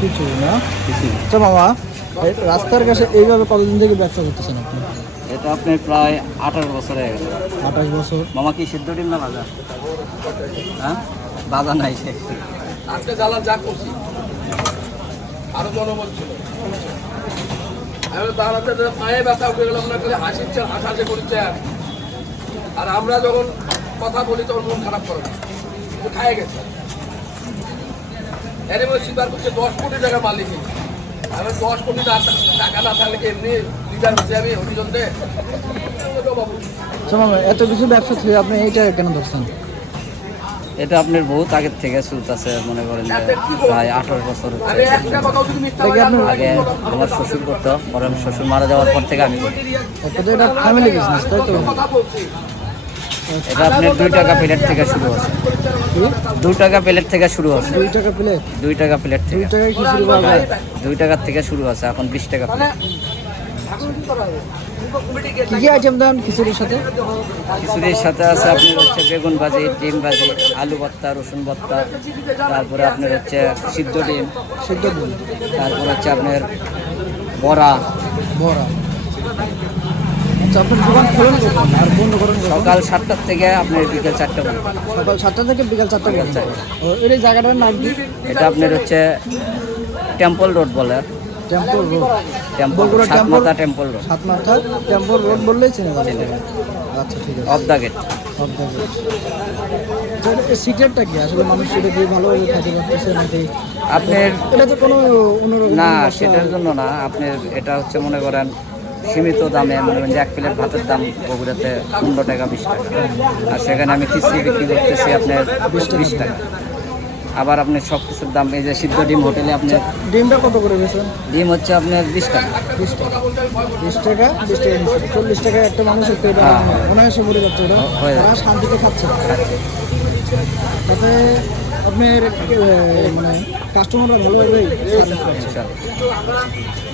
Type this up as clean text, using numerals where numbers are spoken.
কিছু না আচ্ছা মামা, এই রাস্তার কাছে এইভাবে কতদিন থেকে ব্যবসা করতেছেন আপনি? এটা আপনার প্রায় 18 বছর হয়ে গেল। 28 বছর। মামা কি সিদ্ধ ডিম না ভাজা? হ্যাঁ, ভাজা নাই সে। আজকে জ্বালা যা করছি আরো মনোবল ছিল। আমি তাহলে পায়ে ব্যথা উঠে গেলাম না, খালি হাসিচ্ছে, হাসাহাসি করছে। আর আমরা যখন কথা বলি তখন মন খারাপ করে না, কিন্তু খায় গেছে। এর মধ্যে স্বীকার করছে 10 কোটি টাকা মালিক। আমি 10 কোটি টাকা না থাকলে কি এমনি লিডার হচ্ছে আমি হরিজনতে? আচ্ছা মামা, এত কিছু ব্যবসা থেকে আপনি এইটা কেন ধরছেন? এটা আপনার বহুত আগের থেকে চলতেছে, মনে করেন যে প্রায় 18 বছর হচ্ছে। আমি একটা কথা যদি মিথ্যা বলি, আগে আমার শ্বশুর করতো, পরে আমার শ্বশুর মারা যাওয়ার পর থেকে আমি করি। এটা তো এটা ফ্যামিলি বিজনেস, তাই তো? কথা বলছি। এটা আপনার 2 টাকা প্লেট থেকে শুরু হচ্ছে। কি 2 টাকা প্লেট থেকে শুরু হচ্ছে। 2 টাকা প্লেট? 2 টাকা প্লেট 2 থেকে। টাকায় খিচুড়ি পাওয়া যায়? 2 টাকার থেকে শুরু আছে, এখন 20 টাকা প্লেট। কি কি আইটেম দেন খিচুড়ির সাথে? খিচুড়ির সাথে আছে আপনার হচ্ছে বেগুন ভাজি, ডিম ভাজি, আলু ভর্তা, রসুন ভর্তা, তারপরে আপনার হচ্ছে সিদ্ধ ডিম, সিদ্ধ ডিম, তারপরে হচ্ছে আপনার বড়া। বড়া। আচ্ছা, আপনার দোকান খোলেন কখন আর বন্ধ করেন কখন? সকাল 7টার থেকে আপনার বিকেল 4টা পর্যন্ত। সকাল 7টা থেকে বিকাল 4টা পর্যন্ত। ও, এর এই জায়গাটার নাম কি? এটা আপনার হচ্ছে টেম্পল রোড বলে। Temple road? Temple Bogura Satmatha temple road, Satmatha temple road বললেই চিনে যাবে। আচ্ছা, ঠিক আছে। Off the gate. সব দেখে। সিক্রেটটা কি আসলে? মানুষ সেটা দিয়ে ভালোভাবে খাইতে পারতেছে নাকি? আপনার এটা তো কোনো অন্যরকম না, মশলা- সেটার জন্য না। আপনার এটা হচ্ছে মনে করেন সীমিত দামে, মনে করেন যে 1 প্লেট ভাতের দাম বগুড়াতে 15 টাকা 20 টাকা, আর সেখানে আমি খিচুড়ি বিক্রি করতেছি আপনার 20 টাকা। আবার আপনি সব কিছুর দাম, এই যে সিদ্ধ ডিম হোটেলে আপনার ডিমটা কত করে বেছেন? ডিম হচ্ছে আপনার 20 টাকা। 20 টাকা। 20 টাকা 20 টাকা নিচ্ছে। 40 টাকায় একটা মানুষের পেট হ্যাঁ। অনায়াসে মরে যাচ্ছে ওটা। হয়ে যাচ্ছে। আর শান্তিতে খাচ্ছে। তাতে আপনার মানে কাস্টমাররা ভালোভাবে সার্ভিস পাচ্ছে। ইনশাআল্লাহ।